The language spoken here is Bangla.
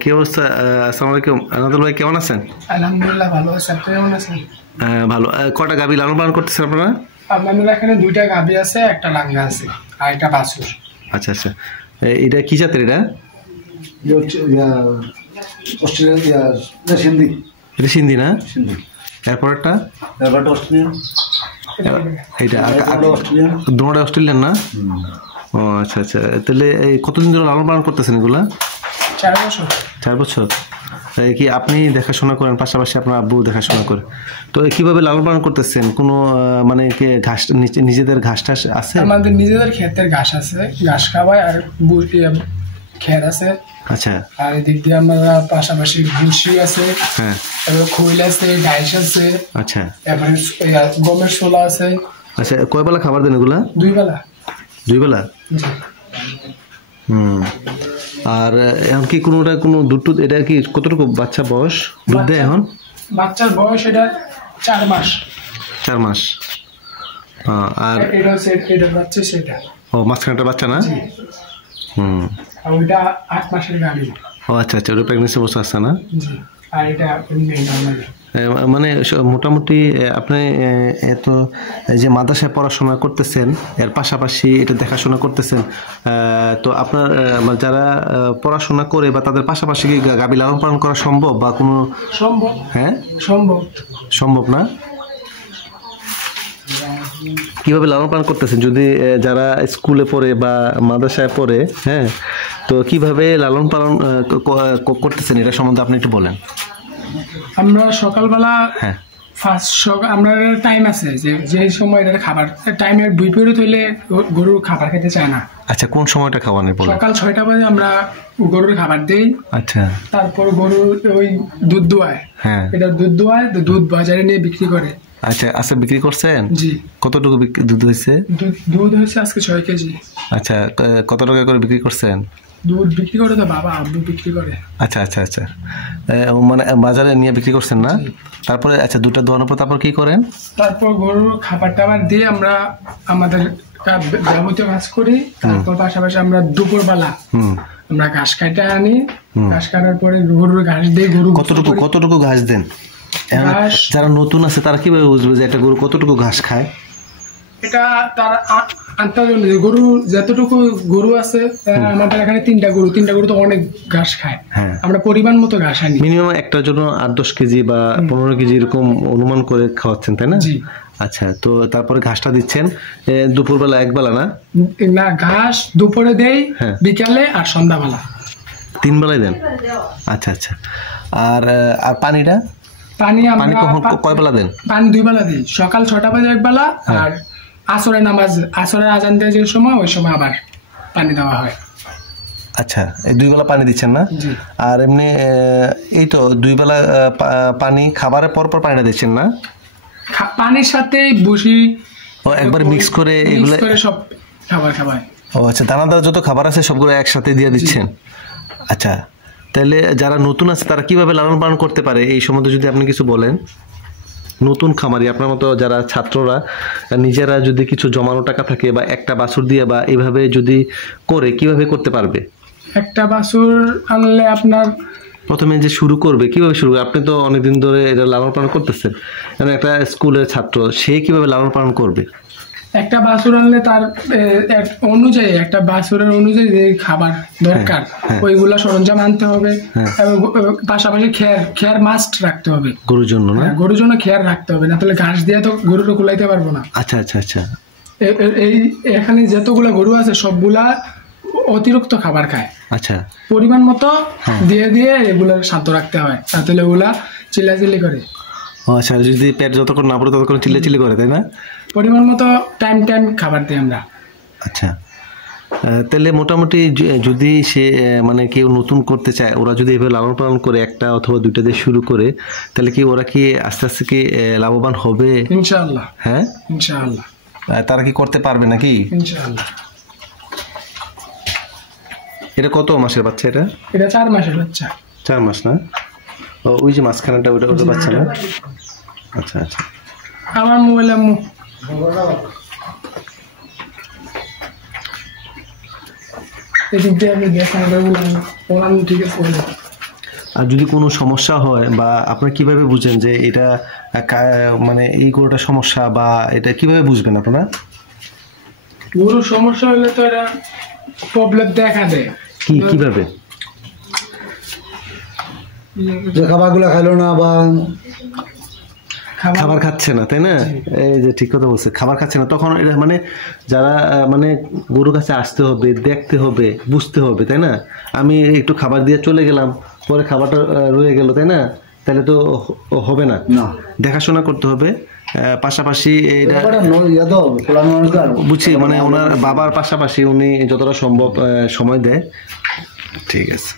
কি অবস্থা? আসসালামু আলাইকুম আনাদুল ভাই, কেমন আছেন? আলহামদুলিল্লাহ ভালো আছে। আপনি কেমন আছেন? ভালো। কটা গাভী লালন পালন করতেছেন আপনারা? আপনাদের এখানে দুইটা গাভী আছে, একটা লাঙ্গা আছে আর একটা বাছুর। আচ্ছা আচ্ছা, এটা কি জাতের? এটা সিন্ধি এটা সিন্ধি না? সিন্ধি এরপরটা ব্যাপারটা অস্ট্রেলিয়ান। এটা অস্ট্রেলিয়ান। দুটোটা অস্ট্রেলিয়ান না? ও আচ্ছা আচ্ছা, তাহলে এই কতদিন ধরে লালন পালন করতেছেন এগুলা? 4 বছর। 4 বছর। কি আপনি দেখাশোনা করেন, পাশাপাশি আপনার আব্বু দেখাশোনা করে? তো কিভাবে লালন পালন করতেছেন? কোনো মানে কি ঘাস নিজেদের ঘাস টাস আছে? আমাদের নিজেদের ক্ষেতের ঘাস আছে, ঘাস খাওয়ায় আর খের আছে। আচ্ছা। আর এদিক দিয়ে আমরা পাশাপাশি ভুসি আছে, হ্যাঁ, তারপরে খৈল আছে, ডাইশ আছে, আচ্ছা তারপরে গমের ছোলা আছে। আচ্ছা, কয় বেলা খাবার দেন এগুলা? 2 বেলা। 2 বেলা? জি। আর এখন কি কোনোটা কোনো দুধ টুধ, এটা কি কতটুকু বাচ্চা বয়স দুধ দেয় এখন? বাচ্চার বয়স এটা 4 মাস। 4 মাস। আর এটা হচ্ছে এটা বাচ্চা, সেটা ও মাঝখানটা বাচ্চা না? আর ওইটা 8 মাসের গাড়ি। ও আচ্ছা আচ্ছা, ওটা প্রেগনেন্সি অবস্থা আছে না? জি। আর এটা মানে মোটামুটি আপনি এত যে মাদ্রাসায় পড়াশোনা করতেছেন, এর পাশাপাশি এটা দেখাশোনা করতেছেন, তো আপনার যারা পড়াশোনা করে বা তাদের পাশাপাশি কি গাভী লালন পালন করা সম্ভব বা কোনো? সম্ভব। হ্যাঁ সম্ভব। সম্ভব না? কিভাবে লালন পালন করতেছেন? যদি যারা স্কুলে পড়ে বা মাদ্রাসায় পড়ে, হ্যাঁ, তো কিভাবে লালন পালন করতেছেন এটা সম্বন্ধে আপনি একটু বলেন। আমরা সকালবেলা হ্যাঁ, আমরা টাইম আছে যে সময় এটার খাবার টাইমের বিপরীত হইলে গরুর খাবার খেতে চায় না। আচ্ছা, কোন সময়টা খাওয়ানোর বলেন? সকাল 6টা বাজে আমরা গরুর খাবার দেই। আচ্ছা। তারপর গরু ওই দুধ দোয়ায়। হ্যাঁ, এটা দুধ দোয়ায়, দুধ বাজারে নিয়ে বিক্রি করে। আচ্ছা আচ্ছা, বিক্রি করছেন? জি। কতটুকু দুধ হয়েছে? দুধ হয়েছে আজকে 6 কেজি। আচ্ছা, কত টাকা করে বিক্রি করছেন? দুধ বিক্রি করে তো বাবা, আব্বু বিক্রি করে। আচ্ছা আচ্ছা আচ্ছা, মানে বাজারে নিয়ে বিক্রি করছেন না? তারপরে আচ্ছা, দুধটা দোয়ানোর পর তারপর কি করেন? তারপর গরুর খাবার টাবার দিয়ে আমরা আমাদের যাবতীয় কাজ করি। তারপর পাশাপাশি আমরা দুপুরবেলা আমরা ঘাস কাটা আনি। ঘাস কাটার পরে গরুর ঘাস দিয়ে গরু কতটুকু ঘাস দেন? যারা নতুন আছে তারা কিভাবে বুঝবে যে একটা গরু কতটুকু ঘাস খায়? এটা তার আন্দাজ অনুযায়ী গরু যতটুকু গরু আছে, আমাদের এখানে 3টা গরু তো অনেক ঘাস খায়। আমরা পরিমাণ মতো ঘাস আনি। মিনিমাম একটার জন্য 8-10 কেজি বা 15 কেজি এরকম অনুমান করে খাওয়াচ্ছেন, তাই না? জি। আচ্ছা, তো তারপরে ঘাসটা দিচ্ছেন দুপুরবেলা একবেলা না? না, ঘাস দুপুরে দেই, বিকালে আর সন্ধ্যাবেলা। 3 বেলায় দেন? আচ্ছা আচ্ছা। আর পানি কয় বেলা দেন? পানি 2 বেলা দিই। সকাল 6টা বাজে এক বেলা, আর আসরের আজান দেয় যে সময়, ওই সময় আবার পানি দেওয়া হয়। আচ্ছা, এই 2 বেলা পানি দিচ্ছেন না? আর এমনি এই তো 2 বেলা পানি খাবারের পর পানিটা দিচ্ছেন না? পানির সাথে ভুসি একবার মিক্স করে এগুলো সব খাবার। ও আচ্ছা, দানাদার যত খাবার আছে সবগুলো একসাথে দিয়ে দিচ্ছেন? আচ্ছা, তাহলে যারা নতুন আছে তারা কিভাবে লালন পালন করতে পারে এই সম্বন্ধে যদি আপনি কিছু বলেন। নতুন খামারি আপনার মতো যারা ছাত্ররা নিজেরা যদি কিছু জমানো টাকা থাকে বা একটা বাছুর দিয়ে বা এইভাবে যদি করে, কিভাবে করতে পারবে? একটা বাছুর আনলে আপনার প্রথমে যে শুরু করবে, কিভাবে শুরু করবে? আপনি তো অনেকদিন ধরে এটা লালন পালন করতেছেন, একটা স্কুলের ছাত্র, সে কিভাবে লালন পালন করবে? একটা বাছুর আনলে তার অনুযায়ী, একটা বাছুরের অনুযায়ী যে খাবার দরকার ওইগুলা সরঞ্জাম আনতে হবে। এবং পাশাপাশি খেয়ার মাস্ট রাখতে হবে গরুর জন্য। না, গরুর জন্য খেয়ার রাখতে হবে, না তাহলে ঘাস দিয়ে তো গরুটা কুলাইতে পারবো না। আচ্ছা আচ্ছা আচ্ছা। এই এখানে যতগুলা গরু আছে সবগুলা অতিরিক্ত খাবার খায়। আচ্ছা, পরিমাণ মতো দিয়ে এগুলা শান্ত রাখতে হয়, তাহলে এগুলা চিল্লাচিল্লি করে। আচ্ছা, যদি পেট যতক্ষণ না পড়ে ততক্ষণ চিল্লাচিল্লি করে, তাই না? পরিমাণ মতো টাইম খাবার দিই আমরা। আচ্ছা, তাহলে মোটামুটি যদি সে মানে কেউ নতুন করতে চায়, ওরা যদি এভাবে লালন পালন করে একটা অথবা 2টা দিয়ে শুরু করে, তাহলে কি ওরা কি আস্তে আস্তে কি লাভবান হবে? ইনশাআল্লাহ। হ্যাঁ, ইনশাআল্লাহ। তারা কি করতে পারবে নাকি? ইনশাআল্লাহ। এটা কত মাসের বাচ্চা? এটা 4 মাসের বাচ্চা। 4 মাস না? ওই যে মাঝখানেটা ওটা বাচ্চা না? আচ্ছা আচ্ছা। আমার মোবাইলে এদিক দিয়ে আমি দেখান বললাম ঠিক আছে বলে। আর যদি কোনো সমস্যা হয় বা আপনারা কিভাবে বুঝেন যে এটা মানে এই গরুটা সমস্যা, বা এটা কিভাবে বুঝবেন আপনারা? গরুর সমস্যা হলে তো এরা প্রবলেম দেখা দেয়। কিভাবে? যে খাবারগুলো খাইলো না বা খাবার খাচ্ছে না, তাই না? এই যে ঠিক কথা বলছে, খাবার খাচ্ছে না, তখন এটা মানে যারা মানে গরুর কাছে আসতে হবে, দেখতে হবে, বুঝতে হবে, তাই না? আমি একটু খাবার দিয়ে চলে গেলাম, পরে খাবারটা রয়ে গেল, তাই না? তাহলে তো হবে না, না দেখাশোনা করতে হবে। পাশাপাশি এটা ইয়ে বুঝছি, মানে ওনার বাবার পাশাপাশি উনি যতটা সম্ভব সময় দেয়। ঠিক আছে।